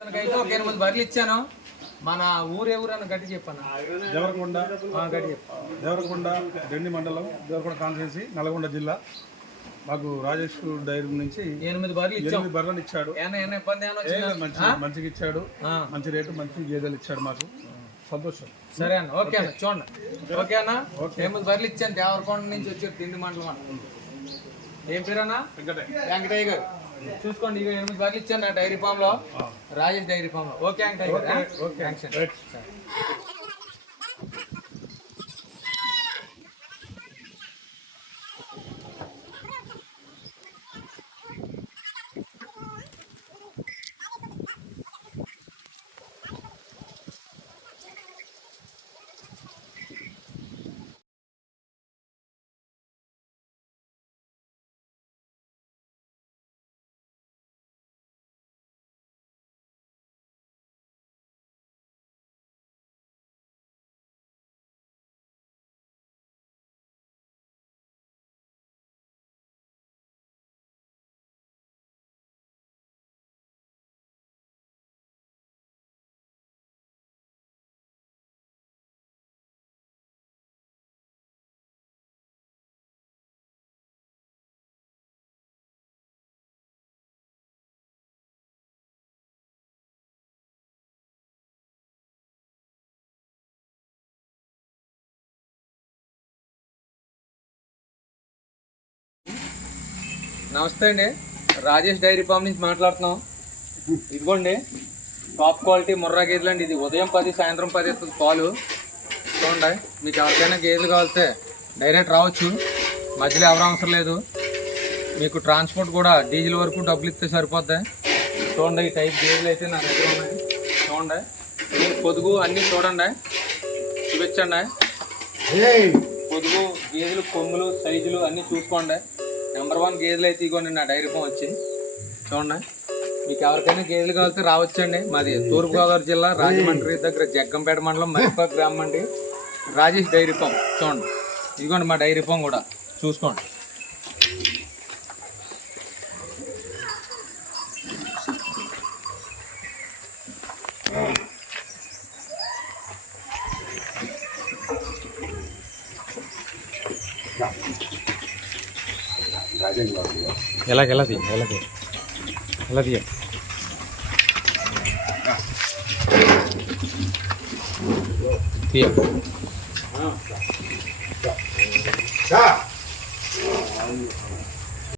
తనకైతే ఒక 8 బర్రెలు ఇచ్చాను. మన ఊరు ఎవరన్నా గట్టి చెప్పాను. దేవరకొండ గట్టి చెప్పు. దేవరకొండ దెండి మండలం, దేవరకొండ కాన్స్టిట్యున్సీ, నల్గొండ జిల్లా. మాకు రాజేష్ డైరీ నుంచి 8 బర్రెలు ఇచ్చాం. 8 బర్రెలు ఇచ్చాడు. మంచిగా ఇచ్చాడు. మంచి రేటు, మంచి గేదెలు ఇచ్చాడు. మాకు సంతోషం. సరే అన్న, ఓకే అన్న, చూడండి. ఓకే అన్న, 8 బర్రెలు ఇచ్చాను. దేవరకొండ నుంచి వచ్చారు, తిండి మండలం అన్న. ఏం పేరు అన్న? వెంకటయ్య గారు. చూసుకోండి, ఇక 8 బర్రెలు ఇచ్చాను నా డైరీ ఫామ్ లో, రాజేష్ డైరీ ఫామ్ లో. ఓకే వెంకటయ్య గారు. ఓకే. నమస్తే అండి, రాజేష్ డైరీ ఫామ్ నుంచి మాట్లాడుతున్నాం. ఇదిగోండి టాప్ క్వాలిటీ ముర్రా గేదెలు అండి. ఇది ఉదయం 10, సాయంత్రం 10 ఇస్తుంది పాలు. చూడండి, మీకు ఎవరికైనా గేదెలు కావాలితే డైరెక్ట్ రావచ్చు, మధ్యలో ఎవరు అవసరం లేదు. మీకు ట్రాన్స్పోర్ట్ కూడా డీజిల్ వరకు డబ్బులు ఇస్తే సరిపోద్ది. చూడండి, ఈ టైప్ గేదెలు అయితే నా దగ్గర ఉన్నాయి. చూడండి, మీరు పొదుగు అన్నీ చూడండి, చూపించండి. పొదుగు గేదెలు, కొమ్ములు, సైజులు అన్నీ చూసుకోండి. నెంబర్ 1 గేదెలు అయితే ఇగోండి నా డైరీ ఫామ్ వచ్చి. చూడండి, మీకు ఎవరికైనా గేదెలు కావాలితే రావచ్చండి. మాది తూర్పుగోదావరి జిల్లా, రాజమండ్రి దగ్గర జగ్గంపేట మండలం, మరిపా గ్రామం అండి. Rajesh dairy farm. చూడండి, ఇదిగోండి మా డైరీ ఫామ్ కూడా చూసుకోండి. ఎలా తీయ